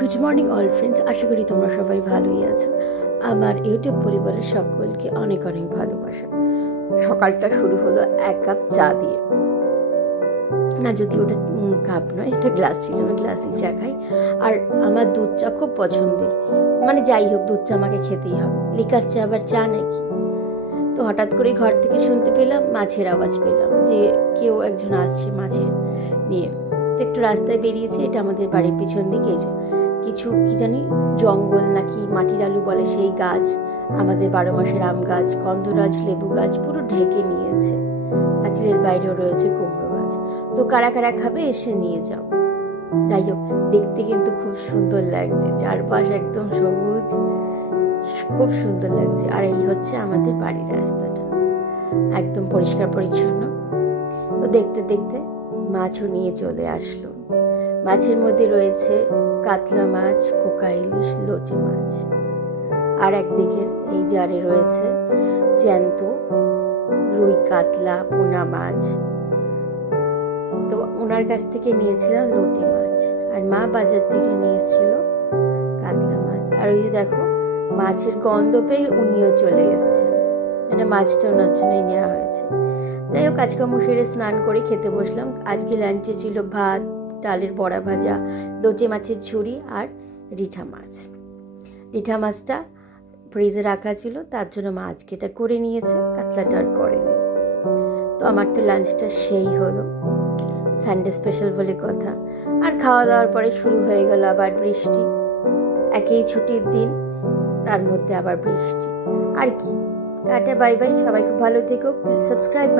Good morning all friends, আশা করি তোমরা সবাই ভালোই আছো। আমার ইউটিউব পরিবারের সকলকে অনেক অনেক ভালোবাসা। সকালটা শুরু হলো এক কাপ চা দিয়ে, না যদি ওটা কাপ নয়, এটা গ্লাস ছিল, আমি গ্লাসে চা খাই। আর আমার দুধ চা খুব পছন্দের, মানে যাই হোক দুধ চা আমাকে খেতেই হবে, লিকার চা আবার চা নাকি। তো হঠাৎ করে ঘর থেকে শুনতে পেলাম, মাছের আওয়াজ পেলাম যে কেউ একজন আসছে মাছের নিয়ে। তো একটু রাস্তায় বেরিয়েছে, এটা আমাদের বাড়ির পিছন দিকে কিছু কি জানি জঙ্গল নাকি মাটির আলু বলে সেই গাছ, আমাদের 12 মাসের আম গাছ, গন্ধরাজ লেবু গাছ পুরো ঢেকে নিয়েছে। পাঁচিলের বাইরেও রয়েছে কুমড়ো গাছ। তো কারা কারা খাবে এসে নিয়ে যাও। যাই হোক, দেখতে কিন্তু খুব সুন্দর লাগছে, চারপাশ একদম সবুজ, খুব সুন্দর লাগছে। আর এই হচ্ছে আমাদের বাড়ির রাস্তাটা, একদম পরিষ্কার পরিচ্ছন্ন। তো দেখতে দেখতে মাছও নিয়ে চলে আসলো। মাছের মধ্যে রয়েছে কাতলা মাছ, কোকা ইলিশ, লোটে মাছ। আর একদিকে এই জারে রয়েছে জ্যান্ত রুই, কাতলা, পোনা মাছ। তো ওনার কাছ থেকে নিয়েছিলাম লোটে মাছ, আর মা বাজার থেকে নিয়েছিল কাতলা মাছ। আর ওই যে দেখো, মাছের গন্ধ পেয়ে উনিও চলে এসছে, মানে মাছটা ওনার জন্যই নেওয়া হয়েছে। যাই হোক, কাজকর্ম সেরে স্নান করে খেতে বসলাম। আজকে লাঞ্চে ছিল ভাত, ডালের বড়া ভাজা, লোটে মাছের ঝুড়ি আর রিঠা মাছ। রিঠা মাছটা ফ্রিজে রাখা ছিল, তার জন্য মা আজকে এটা করে নিয়েছে, কাতলাটা আর করেনি। তো আমার তো লাঞ্চটা সেই হলো, সানডে স্পেশাল বলে কথা। আর খাওয়া দাওয়ার পরে শুরু হয়ে গেল আবার বৃষ্টি। একেই ছুটির দিন, তার মধ্যে আবার বৃষ্টি। আর কি, টাটা বাই বাই, সবাই খুব ভালো থেকো, প্লিজ সাবস্ক্রাইব।